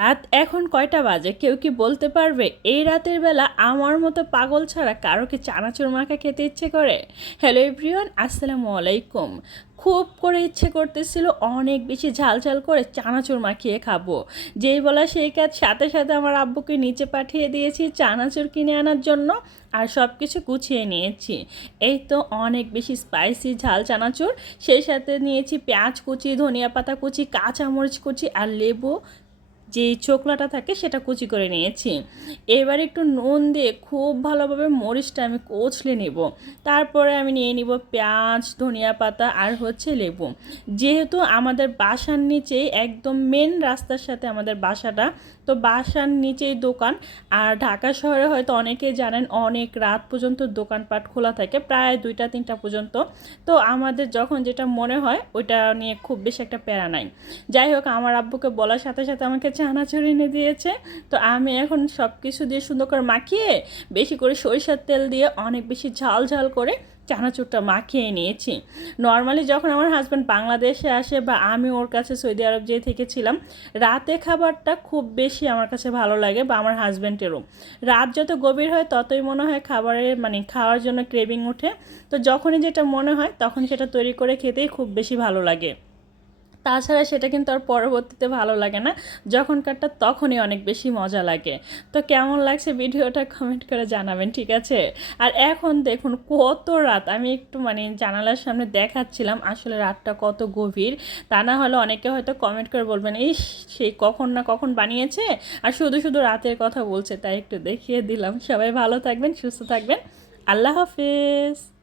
রাত এখন কয়টা বাজে? কেউ কি বলতে পারবে? এই রাতের বেলা আমার মতো পাগল ছাড়া কারও কি চানাচুর মাখা খেতে ইচ্ছে করে? হ্যালো এভরিওয়ান আসসালামু আলাইকুম। খুব করে ইচ্ছে করতেছিল অনেক বেশি ঝাল ঝাল করে চানাচুর মাখিয়ে খাব। যেই বলা সেই কাজ সাথে সাথে আমার আব্বুকে নিচে পাঠিয়ে দিয়েছি চানাচুর কিনে আনার জন্য আর সব কিছু গুছিয়ে নিয়েছি। এই তো অনেক বেশি স্পাইসি ঝাল চানাচুর। সেই সাথে নিয়েছি পেঁয়াজ কুচি, ধনিয়া পাতা কুচি, কাঁচামরিচ কুচি আর লেবু। যে চোকলাটা থাকে সেটা কুচি করে নিয়েছি। এবার একটু নুন দিয়ে খুব ভালোভাবে মরিচটা আমি কচলে নেব। তারপরে আমি নিয়ে নিব পেঁয়াজ, ধনিয়া পাতা আর হচ্ছে লেবু। যেহেতু আমাদের বাসার নিচেই একদম মেন রাস্তার সাথে আমাদের বাসাটা, তো বাসার নিচেই দোকান। আর ঢাকা শহরে হয়তো অনেকেই জানেন অনেক রাত পর্যন্ত দোকানপাট খোলা থাকে, প্রায় দুইটা তিনটা পর্যন্ত। তো আমাদের যখন যেটা মনে হয়, ওইটা নিয়ে খুব বেশি একটা প্যারা নাই। যাই হোক, আমার আব্বুকে বলার সাথে সাথে আমাকে চানাচুর এনে দিয়েছে। তো আমি এখন সব কিছু দিয়ে সুন্দর করে মাখিয়ে, বেশি করে সরিষার তেল দিয়ে অনেক বেশি ঝাল ঝাল করে চানাচুরটা মাখিয়ে নিয়েছি। নর্মালি যখন আমার হাজব্যান্ড বাংলাদেশে আসে বা আমি ওর কাছে সৌদি আরব যেয়ে থেকেছিলাম, রাতে খাবারটা খুব বেশি আমার কাছে ভালো লাগে বা আমার হাজব্যান্ডেরও রাত যত গভীর হয় ততই মনে হয় খাবারের মানে খাওয়ার জন্য ক্রেভিং ওঠে তো যখনই যেটা মনে হয় তখন সেটা তৈরি করে খেতেই খুব বেশি ভালো লাগে। তাছাড়া সেটা কিন্তু আর পরবর্তীতে ভালো লাগে না। যখনকারটা তখনই অনেক বেশি মজা লাগে। তো কেমন লাগছে ভিডিওটা কমেন্ট করে জানাবেন, ঠিক আছে? আর এখন দেখুন কত রাত, আমি একটু মানে জানালার সামনে দেখাচ্ছিলাম আসলে রাতটা কত গভীর। তা না হলে অনেকে হয়তো কমেন্ট করে বলবেন এই সেই কখন না কখন বানিয়েছে? আর শুধু শুধু রাতের কথা বলছে, তাই একটু দেখিয়ে দিলাম। সবাই ভালো থাকবেন, সুস্থ থাকবেন। আল্লাহ হাফেজ।